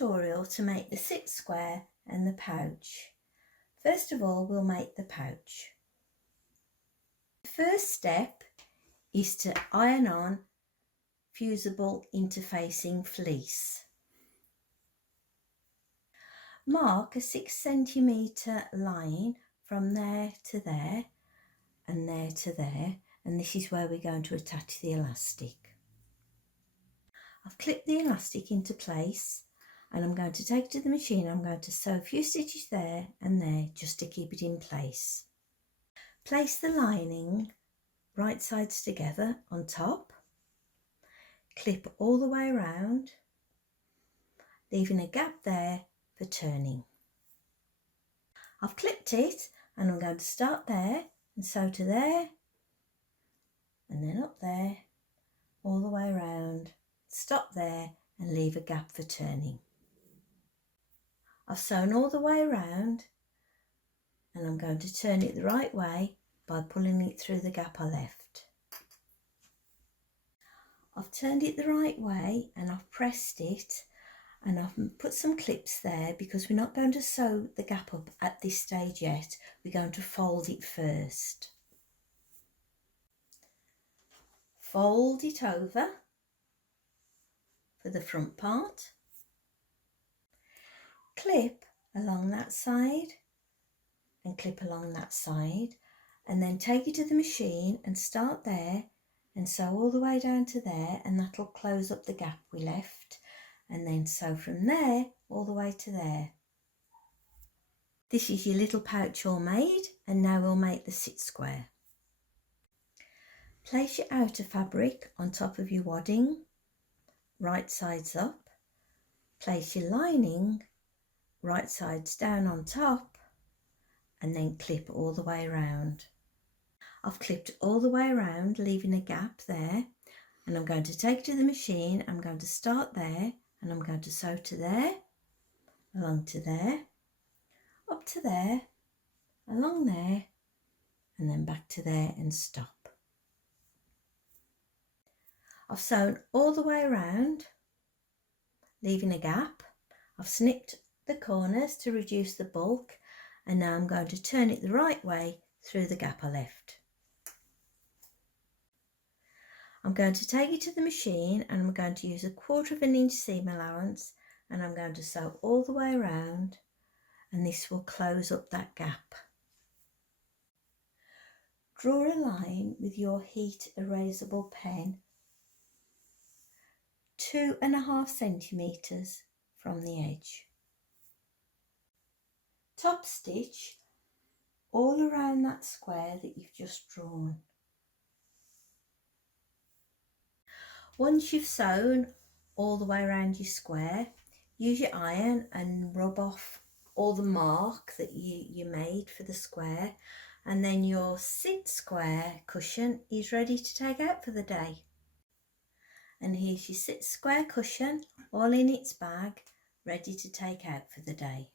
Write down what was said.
tutorial to make the sit square and the pouch. First of all, we'll make the pouch. The first step is to iron on fusible interfacing fleece. Mark a 6 centimetre line from there to there and there to there, and this is where we're going to attach the elastic. I've clipped the elastic into place and I'm going to take it to the machine. I'm going to sew a few stitches there and there just to keep it in place. Place the lining right sides together on top, clip all the way around, leaving a gap there for turning. I've clipped it and I'm going to start there and sew to there and then up there, all the way around, stop there and leave a gap for turning. I've sewn all the way around and I'm going to turn it the right way by pulling it through the gap I left. I've turned it the right way and I've pressed it and I've put some clips there because we're not going to sew the gap up at this stage yet. We're going to fold it first. Fold it over for the front part. Clip along that side and clip along that side, and then take it to the machine and start there and sew all the way down to there, and that'll close up the gap we left, and then sew from there all the way to there. This is your little pouch all made, and now we'll make the sit square. Place your outer fabric on top of your wadding, right sides up. Place your lining right sides down on top and then clip all the way around. I've clipped all the way around, leaving a gap there, and I'm going to take it to the machine. I'm going to start there and I'm going to sew to there, along to there, up to there, along there, and then back to there and stop. I've sewn all the way around, leaving a gap. I've snipped the corners to reduce the bulk, and now I'm going to turn it the right way through the gap I left. I'm going to take it to the machine and I'm going to use 1/4 inch seam allowance, and I'm going to sew all the way around, and this will close up that gap. Draw a line with your heat erasable pen 2.5 centimetres from the edge. Top stitch all around that square that you've just drawn. Once you've sewn all the way around your square, use your iron and rub off all the mark that you made for the square, and then your sit square cushion is ready to take out for the day. And here's your sit square cushion all in its bag, ready to take out for the day.